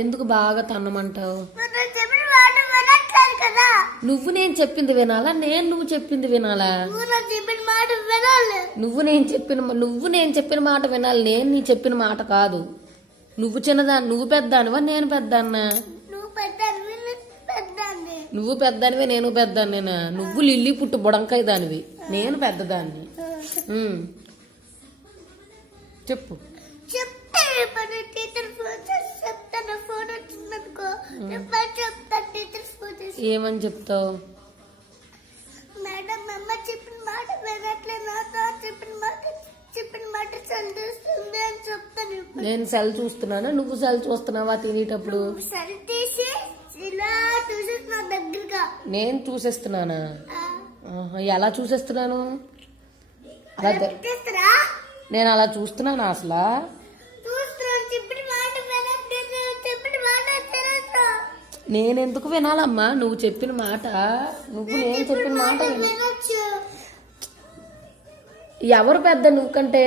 ఎందుకు బాగా తన్నమంటావు? నువ్వు నేను చెప్పింది వినాలా, నేను నువ్వు చెప్పింది వినాలా? నువ్వు నేను చెప్పిన మాట వినాలి, నేను నీ చెప్పిన మాట కాదు. నువ్వు చిన్నదాన్ని, నువ్వు పెద్దానివా నేను పెద్దాన్నా? నువ్వు పెద్దానివే నేను పెద్దాన్నేనా? నువ్వు లిల్లీ పుట్టు బుడంకాయ దానివి, నేను పెద్దదాన్ని. చెప్పు. ఏమని చెప్తావు? నేను సెల్ చూస్తున్నానా, నువ్వు సెల్ చూస్తున్నావా తినేటప్పుడు? నేను చూసేస్తున్నానా? ఎలా చూసేస్తున్నాను? నేను అలా చూస్తున్నాను అసలు? నేనెందుకు వినాలమ్మా నువ్వు చెప్పిన మాట? నేను చెప్పిన మాట ఎవరు పెద్ద నువ్వు కంటే?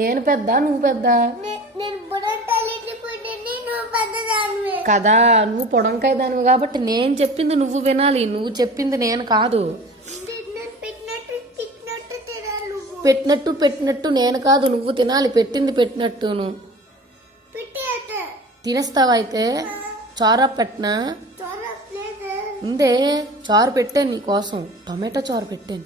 నేను పెద్ద నువ్వు పెద్ద కదా? నువ్వు పొడంకాయ దానివి కాబట్టి నేను చెప్పింది నువ్వు వినాలి, నువ్వు చెప్పింది నేను కాదు. పెట్టినట్టు నేను కాదు, నువ్వు తినాలి. పెట్టింది పెట్టినట్టును తినేస్తావా? అయితే చారా పెట్టనా? ఉందే చారు పెట్టాను నీకోసం, టమాటో చారు పెట్టాను.